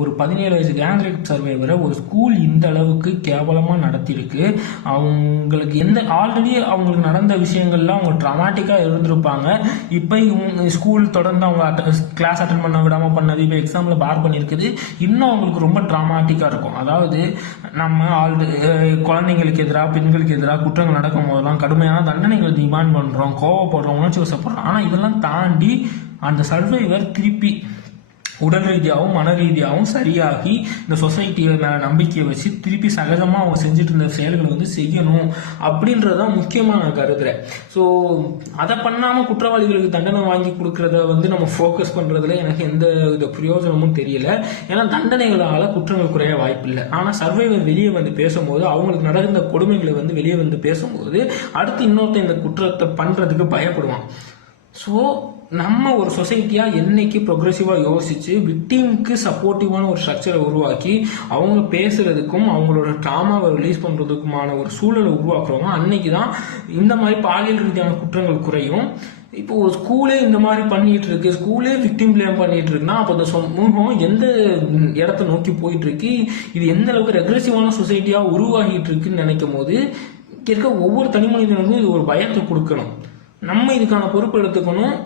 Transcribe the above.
ஒரு 17 வயசு gang rape சர்வைவரை ஒரு ஸ்கூல் இந்த அளவுக்கு கேவலமாக நடத்தியிருக்கு. அவங்களுக்கு ஆல்ரெடி அவங்களுக்கு நடந்த விஷயங்கள்லாம் அவங்க ட்ராமாட்டிக்காக இருந்திருப்பாங்க. இப்போ இவங்க ஸ்கூல் தொடர்ந்து அவங்க கிளாஸ் அட்டன் பண்ண விடாமல் பண்ணது, இப்போ எக்ஸாமில் பார் பண்ணியிருக்குது, இன்னும் அவங்களுக்கு ரொம்ப ட்ராமாட்டிக்காக இருக்கும். அதாவது நம்ம குழந்தைங்களுக்கு எதிராக, பெண்களுக்கு எதிராக குற்றங்கள் நடக்கும் போதெல்லாம் கடுமையான தண்டனைகளை டிமாண்ட் பண்ணுறோம், கோவப்படுறோம், உணர்ச்சி வசப்படுறோம். ஆனால் இதெல்லாம் தாண்டி அந்த சர்வைவர் திருப்பி உடல் ரீதியாகவும் மன ரீதியாகவும் சரியாகி இந்த சொசைட்டியில் மேலே நம்பிக்கையை வச்சு திருப்பி சகஜமாக அவங்க செஞ்சுட்டு இருந்த செயல்களை செய்யணும் அப்படின்றதான் முக்கியமாக நான் கருதுறேன். ஸோ அதை பண்ணாமல் குற்றவாளிகளுக்கு தண்டனை வாங்கி கொடுக்கறத நம்ம ஃபோக்கஸ் பண்ணுறதுல எனக்கு எந்த பிரயோஜனமும் தெரியல. ஏன்னா தண்டனைகளால் குற்றங்கள் குறைய வாய்ப்பில்லை. ஆனால் சர்வைவர் வெளியே பேசும்போது, அவங்களுக்கு நடந்த கொடுமைகளை வெளியே பேசும்போது அடுத்து இன்னொருத்த இந்த குற்றத்தை பண்ணுறதுக்கு பயப்படுவான். ஸோ நம்ம ஒரு சொசைட்டியாக என்னைக்கு ப்ரொக்ரெசிவாக யோசிச்சு விக்டிம்க்கு சப்போர்ட்டிவான ஒரு ஸ்ட்ரக்சரை உருவாக்கி அவங்க பேசுறதுக்கும் அவங்களோட ட்ராமாவை ரிலீஸ் பண்ணுறதுக்குமான ஒரு சூழலை உருவாக்குறவங்க அன்னைக்கு தான் இந்த மாதிரி பாலியல் ரீதியான குற்றங்கள் குறையும். இப்போ ஒரு ஸ்கூலே இந்த மாதிரி பண்ணிட்டு இருக்கு, ஸ்கூலே விக்டிம் பிளேம் பண்ணிட்டு இருக்குன்னா அப்போ இந்த சமூகம் எந்த இடத்த நோக்கி போயிட்டு இருக்கு, இது எந்த அளவுக்கு ரெக்ரெசிவான சொசைட்டியாக உருவாகிட்டு இருக்குன்னு நினைக்கும் போது இருக்க ஒவ்வொரு தனி மனிதனுக்கும் இது ஒரு பயத்தை கொடுக்கணும். நம்ம இதுக்கான பொறுப்பு எடுத்துக்கணும்.